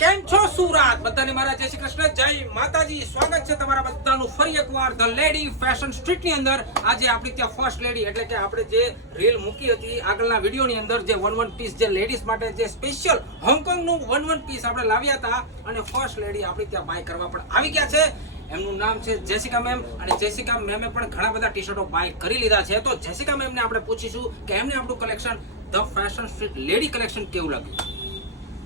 કેમ છો સુરત બધાને મારા જય શ્રી કૃષ્ણ જય માતાજી સ્વાગત છે તમારા બધાનું ફરી એકવાર ધ લેડી ફેશન સ્ટ્રીટ ની અંદર આજે આપણી ત્યાં ફર્સ્ટ લેડી એટલે કે આપણે જે રીલ મૂકી હતી આગળના વિડીયો ની અંદર જે વન પીસ જે લેડીઝ માટે જે સ્પેશિયલ હોંગકોંગ નું વન પીસ આપણે લાવ્યા હતા અને ફર્સ્ટ લેડી આપણી ત્યાં બાય કરવા પણ આવી ગયા છે। એમનું નામ છે જેસિકા મેમ અને જેસિકા મેમે પણ ઘણા બધા ટી-શર્ટો બાય કરી લીધા છે। તો જેસિકા મેમને આપણે પૂછીશું કે એમને આપણું collection the fashion street lady collection કેવું લાગ્યું।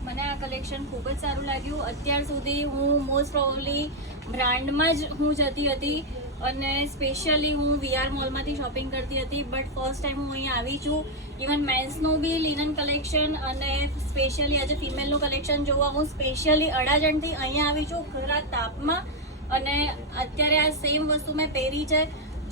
મને આ કલેક્શન ખૂબ જ સારું લાગ્યું। અત્યાર સુધી હું મોસ્ટ પ્રોબેબલી બ્રાન્ડમાં જ હું જતી હતી અને સ્પેશિયલી હું વીઆર મોલમાંથી શોપિંગ કરતી હતી, બટ ફર્સ્ટ ટાઈમ હું અહીંયા આવી છું। ઇવન મેન્સનું બી લિનન કલેક્શન અને સ્પેશિયલી આજે ફિમેલનું કલેક્શન જોવા હું સ્પેશિયલી અડાજણથી અહીંયા આવી છું ખરા તાપમાં। અને અત્યારે આ સેમ વસ્તુ મેં પહેરી છે,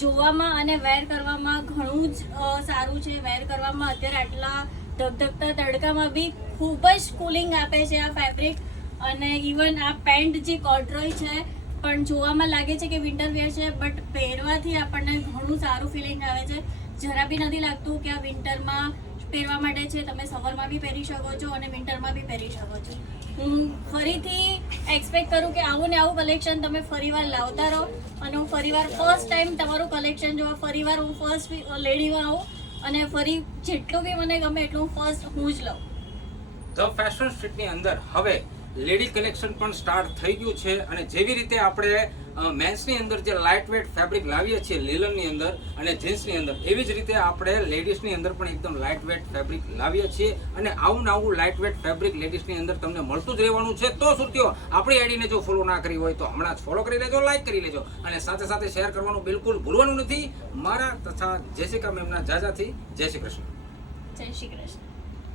જોવામાં અને વેર કરવામાં ઘણું જ સારું છે। વેર કરવામાં અત્યારે આટલા ધગધગતા તડકામાં બી ખૂબ જ કુલિંગ આપે છે આ ફેબ્રિક। અને ઇવન આ પેન્ટ જે કોર્ડ્રોય છે પણ જોવામાં લાગે છે કે વિન્ટર વેર છે, બટ પહેરવાથી આપણને ઘણું સારું ફિલિંગ આવે છે। જરા બી નથી લાગતું કે આ વિન્ટરમાં પહેરવા માટે છે, તમે સમરમાં બી પહેરી શકો છો અને વિન્ટરમાં બી પહેરી શકો છો। હું ફરીથી એક્સપેક્ટ કરું કે આવું ને આવું કલેક્શન તમે ફરીવાર લાવતા રહો અને હું ફરીવાર ફર્સ્ટ ટાઈમ તમારું કલેક્શન જોવા ફરીવાર હું ફર્સ્ટ લેડીમાં આવું અને ફરી જેટલું બી મને ગમે એટલું ફર્સ્ટ હું જ લઉં। ધ ફેશન સ્ટ્રીટની અંદર હવે લેડી કલેક્શન પણ સ્ટાર્ટ થઈ ગયું છે અને જેવી રીતે આપણે મેન્સની અંદર જે લાઇટ વેટ ફેબ્રિક લાવીએ છીએ લીલનની અંદર અને જીન્સની અંદર, એવી જ રીતે આપણે લેડીઝની અંદર પણ એકદમ લાઇટ વેટ ફેબ્રિક લાવીએ છીએ અને આવું ને આવું લાઇટ વેટ ફેબ્રિક લેડીઝની અંદર તમને મળતું જ રહેવાનું છે। તો સુરતીઓ આપણી આઈડીને જો ફોલો ના કરી હોય તો હમણાં જ ફોલો કરી લેજો, લાઇક કરી લેજો અને સાથે સાથે શેર કરવાનું બિલકુલ ભૂલવાનું નથી। મારા તથા જેસિકા મેમના જાજાથી જય શ્રી કૃષ્ણ। જય શ્રી કૃષ્ણ।